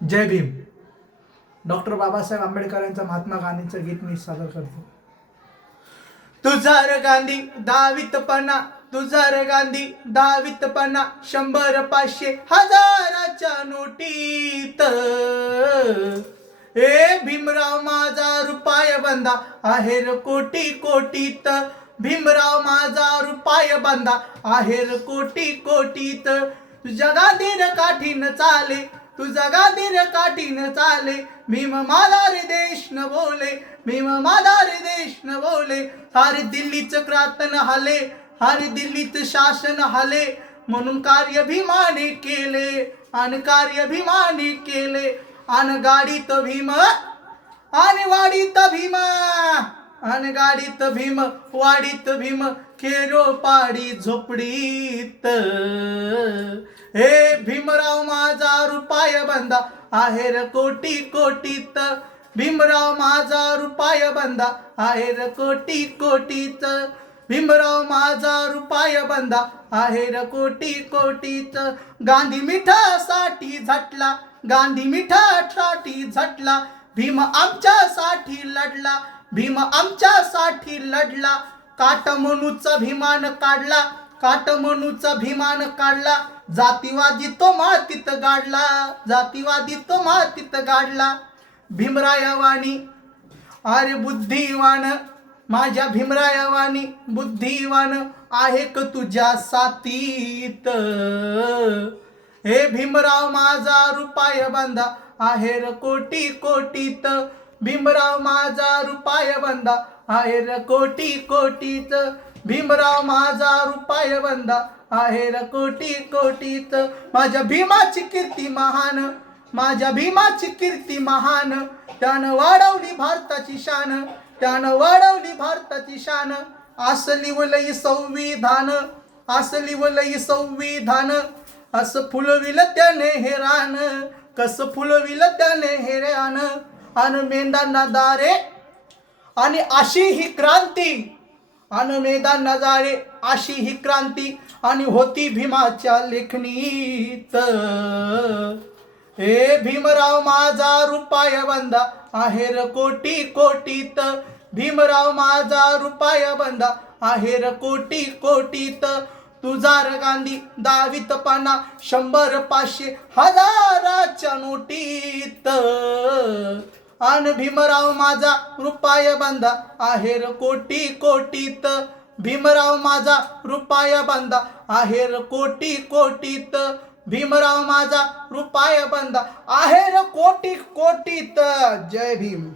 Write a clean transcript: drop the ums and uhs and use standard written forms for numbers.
जय Bhim. Doctor Babasaheb आंबेडकरांचं Mahatma गांधींचं गीत मी सादर करतो. तुझा रे गांधी दहावीतपणा, तुझा रे गांधी दहावीतपणा, 100 500 हजाराच्या नोटीत. ए भीमराव माझा रुपया बंदा आहे र कोटी कोटीत. भीमराव माझा रुपया बंदा आहे र कोटी कोटीत. तुझ्या गांधीन काठीन चाले, तुझा गांधीन काठीन चाले. भीम माझा रे देश न बोले, भीम माझा रे देश न बोले. सारे दिल्लीचं क्रांतन हाले, हारे दिल्लीत शासन हाले. म्हणून कार्य भीमाने केले, आणि कार्य भीमाने केले. आणि गाडीत भीम, आणि वाडीत भीम, आणि गाडीत भीम, वाडीत भीम, खेरोपाडी झोपडीत. हे भीमराव माझा रुपया बंदा आहे र कोटी कोटीत. भीमराव माझा रुपया बंदा आहे र कोटी कोटीत. भीमराव माझा रुपया बंदा आहे र कोटी कोटीत. गांधी मिठासाठी झटला, गांधी मिठासाठी झटला. भीम आमच्यासाठी लढला, भीम आमच्यासाठी लढला. काटमनूचा भीमान काढला, काटमनूचा भीमान काढला. जातीवादी तो मातीत गाडला, जातीवादी तो मातीत गाडला. भीमरायावाणी अरे बुद्धिवान, माझ्या भीमरायावाणी बुद्धिवान आहे का तुझ्या साथीत. हे भीमराव माझा रुपया बंदा आहे र कोटी कोटीत. भीमराव माझा रुपया बंदा आहे र कोटी कोटीत. भीमराव माझा रुपया बंदा आहे र कोटी कोटीत. माझ्या भीमाची कीर्ती महान, माझ्या भीमाची कीर्ती महान. त्यानं वाढवली भारताची शान, त्यानं वाढवली भारताची शान. असं लिवलंय संविधान, असं लिवलंय संविधान. असं फुलविलं त्याने हे रान, कसं फुलविलं त्याने हे रान. आणि मेंढांना दारे, आणि अशी ही क्रांती, आणि मैदान जाळे अशी ही क्रांती. आणि होती भीमाच्या लेखणीत. हे भीमराव माझा रुपया बंदा आहे र कोटी कोटीत. भीमराव माझा रुपया बंदा आहे र कोटी कोटीत. तुझा र गांधी दहावीतपणा, 100 500 हजाराच्या नोटीत. आणि भीमराव माझा रुपया बंदा आहे र कोटी कोटीत. भीमराव माझा रुपया बंदा आहे र कोटी कोटीत. भीमराव माझा रुपया बंदा आहे र कोटी कोटीत. जय भीम.